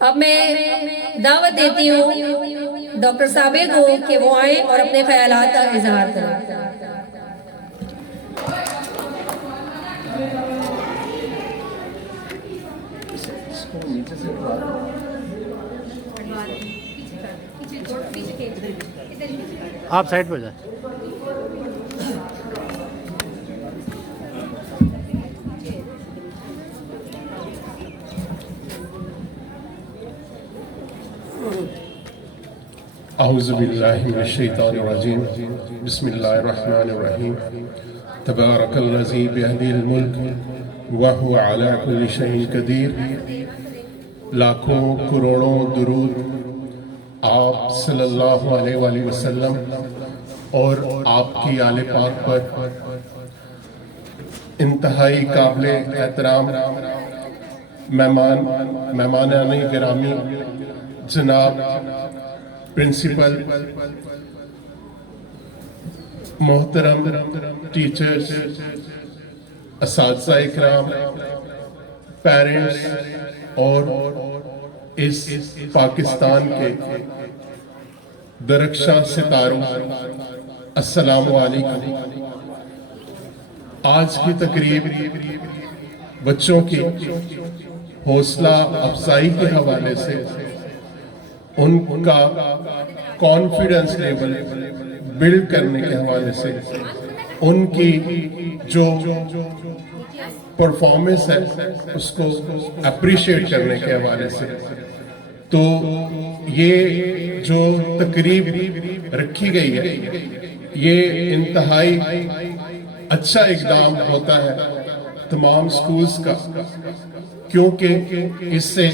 اب میں دعوت دیتی ہوں ڈاکٹر ثابت کو کہ وہ آئیں اور اپنے خیالات کا اظہار کریں۔ آپ سائڈ پہ جائیں۔ اعوذ باللہ من الشیطان الرجیم بسم اللہ الرحمن الرحیم تبارک الذی بیدہ الملک وہو علی کل شیء قدیر۔ لاکھوں کروڑوں درود آپ صلی اللہ علیہ وآلہ وسلم اور آپ کی آل پاک پر۔ انتہائی قابل احترام مہمانان گرامی، جناب پرنسپل، محترم ٹیچرز، اساتذہ اکرام، پیرنٹس اور اس پاکستان کے درخشاں ستاروں، السلام علیکم۔ آج کی تقریب بچوں کی حوصلہ افزائی کے حوالے سے، ان کا کانفیڈنس لیول بلڈ کرنے کے حوالے سے، ان کی جو پرفارمنس ہے اس کو اپریشیٹ کرنے کے حوالے سے، تو یہ جو تقریب رکھی گئی ہے یہ انتہائی اچھا اقدام ہوتا ہے تمام سکولز کا، کیونکہ اس سے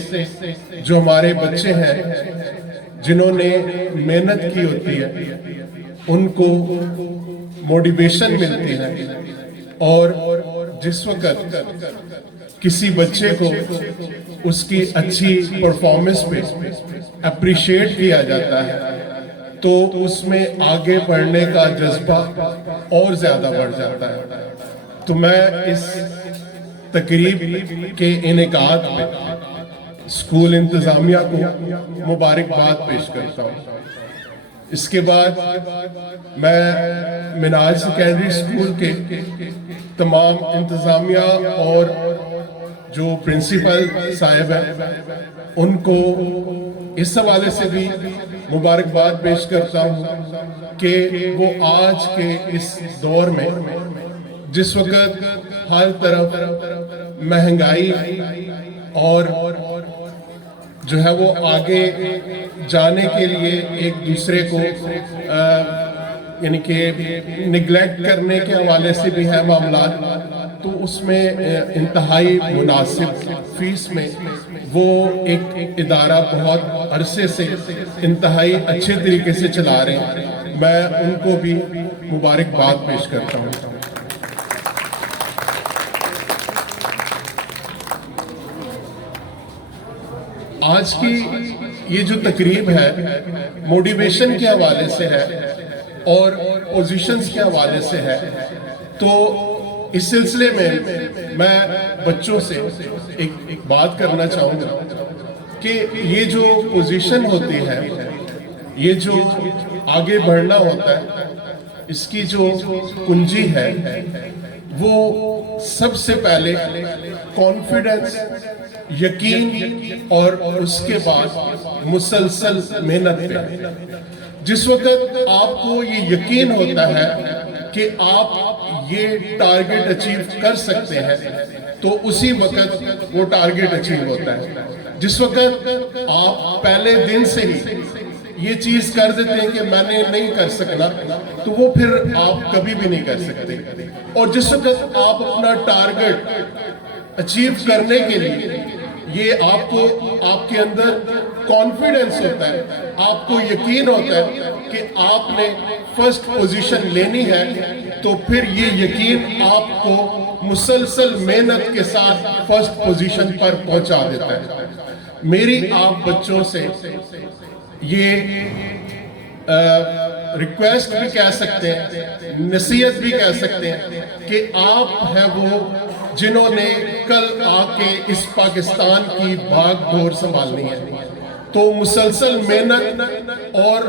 جو ہمارے بچے ہیں جنہوں نے محنت کی ہوتی ہے ان کو موٹیویشن ملتی ہے، اور جس وقت کسی بچے کو اس کی اچھی پرفارمنس پہ اپریشیٹ کیا جاتا ہے تو اس میں آگے بڑھنے کا جذبہ اور زیادہ بڑھ جاتا ہے۔ تو میں اس تقریب کے انعقاد میں اسکول انتظامیہ کو مبارکباد پیش کرتا ہوں۔ اس کے بعد میں منہاج سیکنڈری اسکول کے تمام انتظامیہ اور جو پرنسپل صاحب ہیں ان کو اس حوالے سے بھی مبارکباد پیش کرتا ہوں کہ وہ آج کے اس دور میں جس وقت ہر طرف مہنگائی اور جو ہے وہ آگے جانے کے لیے ایک دوسرے کو یعنی کہ نگلیکٹ کرنے کے حوالے سے بھی ہے معاملات، تو اس میں انتہائی مناسب فیس میں وہ ایک ادارہ بہت عرصے سے انتہائی اچھے طریقے سے چلا رہے ہیں۔ میں ان کو بھی مبارکباد پیش کرتا ہوں۔ آج کی یہ جو تقریب ہے موٹیویشن کے حوالے سے ہے اور پوزیشنز کے حوالے سے ہے، تو اس سلسلے میں بچوں سے ایک بات کرنا چاہوں گا کہ یہ جو پوزیشن ہوتی ہے، یہ جو آگے بڑھنا ہوتا ہے، اس کی جو کنجی ہے وہ سب سے پہلے کانفیڈنس، یقین اور اس کے بعد مسلسل محنت پہ۔ جس وقت آپ کو یہ یقین ہوتا ہے کہ آپ یہ ٹارگٹ اچیو کر سکتے ہیں تو اسی وقت وہ ٹارگٹ اچیو ہوتا ہے۔ جس وقت آپ پہلے دن سے ہی یہ چیز کر دیتے ہیں کہ میں نے نہیں کر سکنا تو وہ پھر آپ کبھی بھی نہیں کر سکتے، اور جس وقت آپ اپنا ٹارگٹ اچیو کرنے کے لیے یہ آپ کے اندر کانفیڈنس ہوتا ہے، آپ کو یقین ہوتا ہے کہ آپ نے فرسٹ پوزیشن لینی ہے، تو پھر یہ یقین آپ کو مسلسل محنت کے ساتھ فرسٹ پوزیشن پر پہنچا دیتا ہے۔ میری آپ بچوں سے یہ ریکویسٹ بھی کہہ سکتے ہیں، نصیحت بھی کہہ سکتے ہیں کہ آپ ہے وہ جنہوں نے کل آ کے اس پاکستان کی بھاگ دوڑ سنبھالنی ہے. تو مسلسل محنت اور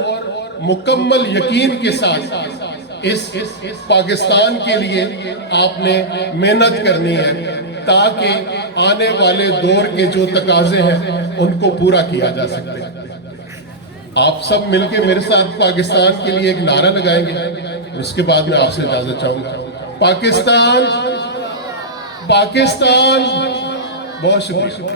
مکمل یقین کے ساتھ اس پاکستان کے لیے آپ نے محنت کرنی ہے تاکہ آنے والے دور کے جو تقاضے ہیں ان کو پورا کیا جا سکے. آپ سب مل کے میرے ساتھ پاکستان کے لیے ایک نعرہ لگائیں گے. اس کے بعد میں آپ سے اجازت چاہوں گا. پاکستان، پاکستان. بہت شکریہ.